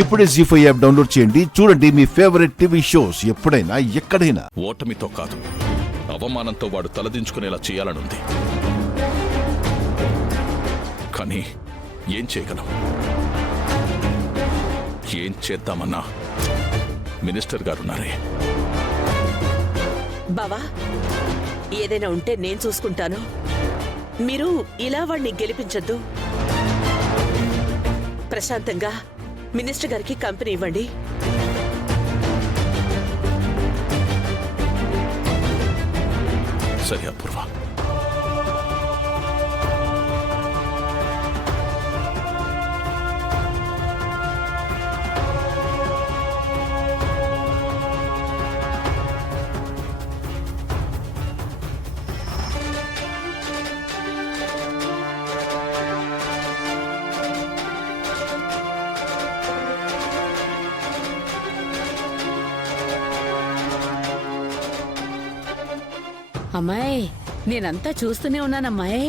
ఇప్పుడే జీ5 app download చేయండి. చూడండి మీ ఫేవరెట్ టీవీ షోస్ ఎప్పుడైనా ఎక్కడైనా. ఓటమితో కాదు, అవమానంతో వాడు తలదించుకునేలా చేయాలనుంది. కానీ ఏం చేయగలం? ఏం చేద్దామన్నా మినిస్టర్ గారున్నారే. బావా, ఏదైనా ఉంటే నేను చూసుకుంటాను. మీరు ఇలా వాణ్ణి గెలిపించొద్దు. ప్రశాంతంగా మినిస్టర్ గారికి కంపెనీ ఇవ్వండి. సరే అపూర్వ. అమ్మాయి, నేనంతా చూస్తూనే ఉన్నానమ్మాయి.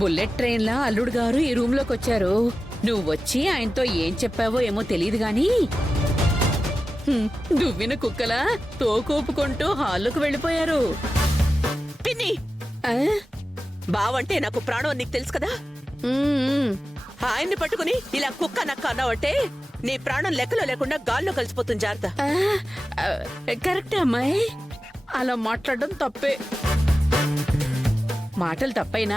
బుల్లెట్ ట్రైన్లా అల్లుడు గారు ఈ రూంలోకి వచ్చారు. నువ్వు వచ్చి ఆయనతో ఏం చెప్పావో ఏమో తెలియదు గాని దువ్విన కుక్కలా తోకూపుకుంటూ హాల్లోకి వెళ్ళిపోయారు. పిన్ని, ఆ? బావంటే నాకు ప్రాణం నీకు తెలుసు కదా. ఉమ్, ఆయన్ని పట్టుకుని ఇలా కుక్క నక్క అన్నావంటే నీ ప్రాణం లెక్కలో లేకుండా గాల్లో కలిసిపోతుంది. జాగ్రత్త. ఆ, కరెక్టే అమ్మాయి, అలా మాట్లాడడం తప్పే. మాటలు తప్పైనా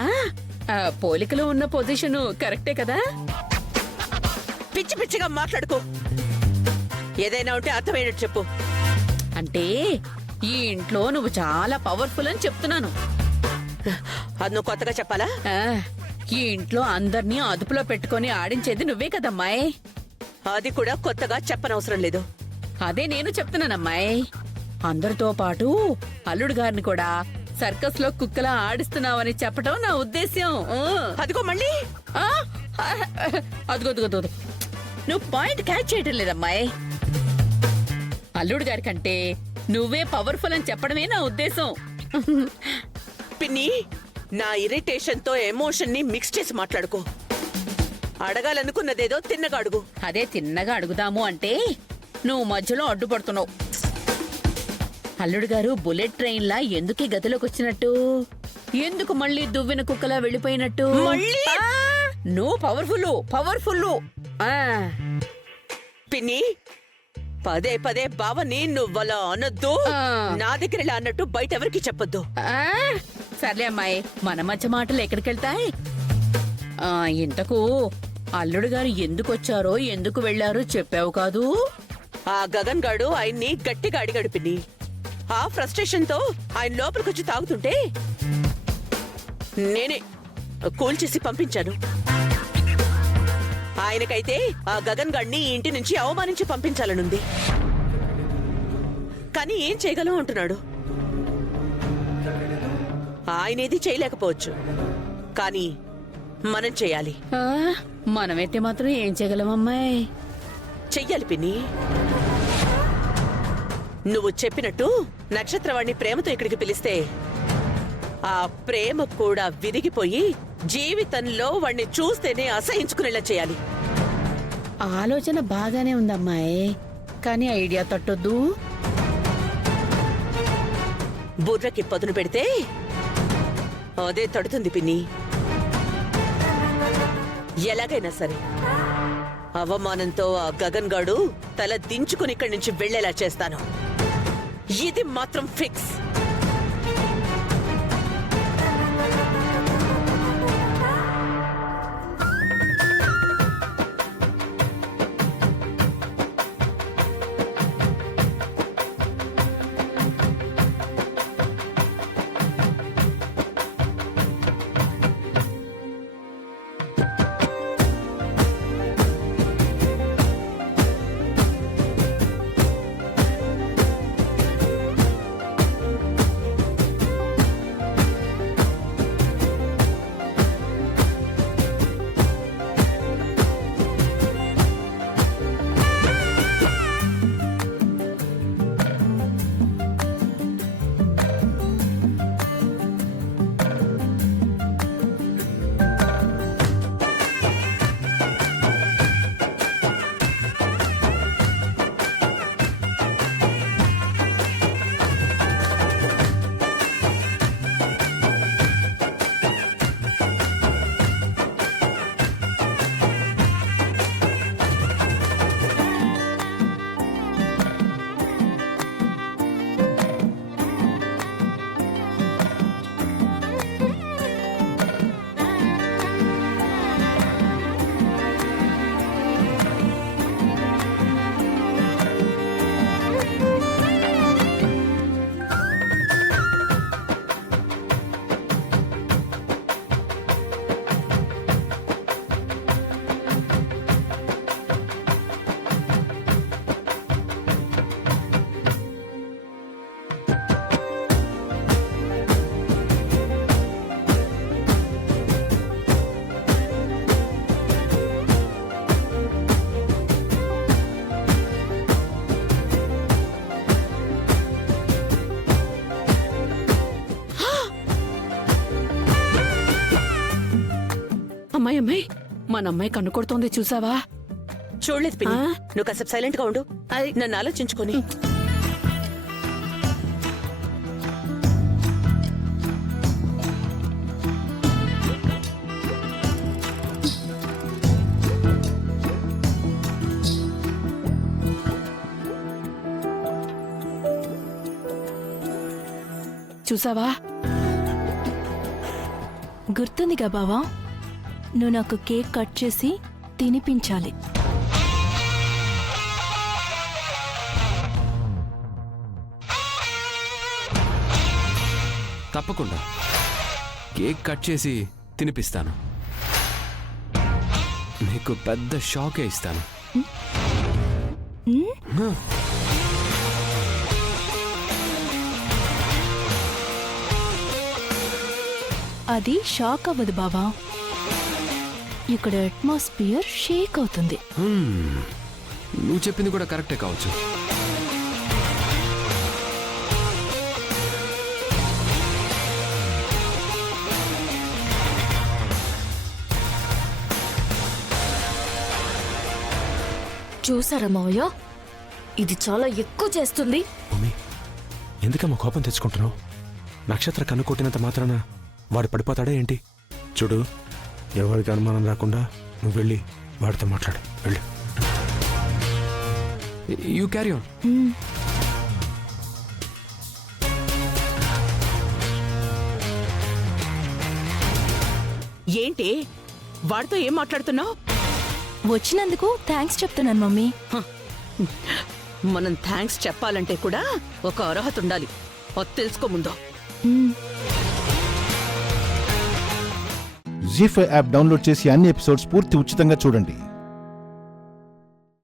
పోలికలో ఉన్న పొజిషను కరెక్టే కదా. పిచ్చి పిచ్చిగా మాట్లాడుకో. ఏదైనా ఉంటే అర్థమయ్యేటట్టు చెప్పు. అంటే ఈ ఇంట్లో నువ్వు చాలా పవర్ఫుల్ అని చెప్తున్నాను. అది నువ్వు కొత్తగా చెప్పాలా? ఆ, ఈ ఇంట్లో అందర్నీ అదుపులో పెట్టుకొని ఆడించేది నువ్వే కదమ్మాయి. అది కూడా కొత్తగా చెప్పనవసరం లేదు. అదే నేను చెప్తున్నానమ్మాయి. అందరితో పాటు అల్లుడు గారిని కూడా సర్కస్ లో కుక్కలా ఆడిస్తున్నావని చెప్పడం నా ఉద్దేశ్యం. అదిగో మళ్ళీ ఆ, అదుగో నువ్వు పాయింట్ క్యాచ్ చేయటం లేదమ్మాయి. అల్లుడు గారి కంటే నువ్వే పవర్ఫుల్ అని చెప్పడమే నా ఉద్దేశం. పిన్ని, నా ఇరిటేషన్ తో ఎమోషన్ ని మిక్స్ చేసి మాట్లాడుకో. అడగాలనుకున్నదేదో తిన్నగా అడుగు. అదే తిన్నగా అడుగుదాము అంటే నువ్వు మధ్యలో అడ్డుపడుతున్నావు. అల్లుడు గారు బుల్లెట్ ట్రైన్ లా ఎందుకు గదిలోకి వచ్చినట్టు? ఎందుకు మళ్ళీ దువ్విన కుక్కలా వెళ్ళిపోయినట్టు? మళ్ళీ? నువ్వు పవర్ఫుల్. పిన్ని, పదే పదే బావని నువ్వలా అనొద్దు. నా దగ్గర ఇలా అన్నట్టు బయట ఎవరికి చెప్పొద్దు. సర్లే అమ్మాయి, మన మధ్య మాటలు ఎక్కడికెళ్తాయి? ఇంతకు అల్లుడు గారు ఎందుకు వచ్చారో ఎందుకు వెళ్లారో చెప్పావు కాదు. ఆ గగన్ గాడు ఆయన్ని గట్టిగా అడిగాడు పిన్ని. ఆ ఫ్రస్ట్రేషన్ తో ఆయన లోపలికొచ్చి తాగుతుంటే నేనే కూల్చేసి పంపించాను. ఆయనకైతే ఆ గగన్ గాడిని ఇంటి నుంచి అవమానించి పంపించాలనుంది. కానీ ఏం చేయగలం అంటున్నాడు. ఆయనేది చేయలేకపోవచ్చు, కానీ మనం చెయ్యాలి. మనమైతే మాత్రం ఏం చేయగలమమ్మాయి? చెయ్యాలి పిన్ని. నువ్వు చెప్పినట్టు నక్షత్రవాణ్ణి ప్రేమతో ఇక్కడికి పిలిస్తే ఆ ప్రేమ కూడా విరిగిపోయి జీవితంలో వాణ్ణి చూస్తేనే అసహించుకునేలా చేయాలి. ఆలోచన బాగానే ఉందమ్మాయి, కానీ ఐడియా తట్టొద్దు. బుర్రకి పదును పెడితే అదే తడుతుంది పిన్ని. ఎలాగైనా సరే అవమానంతో ఆ గగన్ గాడు తల దించుకుని ఇక్కడి నుంచి వెళ్లేలా చేస్తాను. ఇది మాత్రం ఫిక్స్. మన అమ్మాయి కన్ను కొడుతోంది చూసావా? చూడలేదు పిన్ని. నువ్వు కాసేపు సైలెంట్ గా ఉండు. నన్ను ఆలోచించుకొని. చూసావా? గుర్తుందిగా బావా, నువ్వు నాకు కేక్ కట్ చేసి తినిపించాలి. తప్పకుండా కేక్ కట్ చేసి తినిపిస్తాను. నీకు పెద్ద షాకే ఇస్తాను. అది షాక్ అవ్వదు బావా, ఇక్కడ అట్మాస్ఫియర్ షేక్ అవుతుంది. నువ్వు చెప్పింది కూడా కరెక్టే కావచ్చు. చూసారా మావయ్య, ఇది చాలా ఎక్కువ చేస్తుంది. భూమి, ఎందుకమ్మా కోపం తెచ్చుకుంటున్నావు? నక్షత్ర కన్ను కొట్టినంత మాత్రాన వాడు పడిపోతాడా ఏంటి? చూడు, ఎవరికి అనుమానం రాకుండా నువ్వు వెళ్ళి వాడితో మాట్లాడు. వెళ్ళు. You carry on. ఏంటి వాడితో ఏం మాట్లాడుతున్నావు? వచ్చినందుకు థ్యాంక్స్ చెప్తున్నాను మమ్మీ. మనం థ్యాంక్స్ చెప్పాలంటే కూడా ఒక అర్హత ఉండాలి. అది తెలుసుకో ముందు. జీ5 యాప్ డౌన్లోడ్ చేసి అన్ని ఎపిసోడ్స్ పూర్తి ఉచితంగా చూడండి.